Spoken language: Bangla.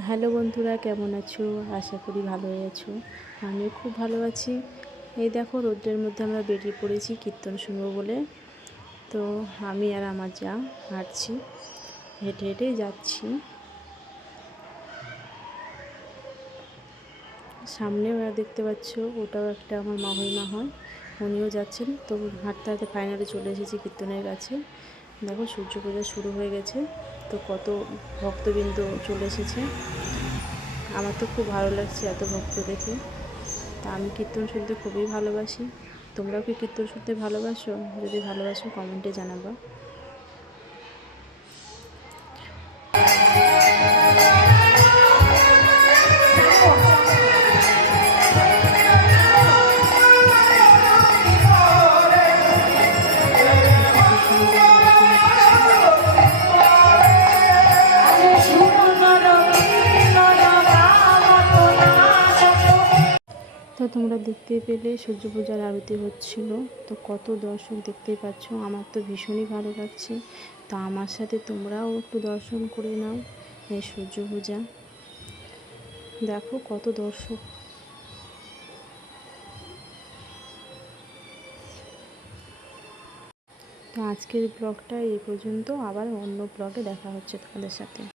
হ্যালো বন্ধুরা, কেমন আছো? আশা করি ভালোই আছো। আমিও খুব ভালো আছি। এই দেখো, রোদ্রের মধ্যে আমরা বেরিয়ে পড়েছি কীর্তন শুনবো বলে। তো আমি আর আমার যা হাঁটছি, হেঁটে হেঁটেই যাচ্ছি। সামনেও দেখতে পাচ্ছ, ওটাও একটা আমার মাহিমা হয়, উনিও যাচ্ছেন। তো হাঁটতে হাঁটতে ফাইনালি চলে এসেছি কীর্তনের কাছে। দেখো, সূর্য পূজা শুরু হয়ে গেছে। তো কত ভক্তবৃন্দ চলে এসেছে। আমার তো খুব ভালো লাগছে এত ভক্ত দেখে। তা আমি কীর্তন শুনতে খুবই ভালোবাসি। তোমরাও কি কীর্তন শুনতে ভালোবাসো? যদি ভালোবাসো কমেন্টে জানাবা। তো তোমরা দেখতেই পেলে সূর্য পূজার আরতি হচ্ছিল। তো কত দর্শক দেখতেই পাচ্ছ। আমার তো ভীষণই ভালো লাগছে। তা আমার সাথে তোমরাও একটু দর্শন করে নাও এই সূর্য পূজা। দেখো কত দর্শক। তো আজকের ব্লগটা এই পর্যন্ত। আবার অন্য ব্লগে দেখা হচ্ছে তোমাদের সাথে।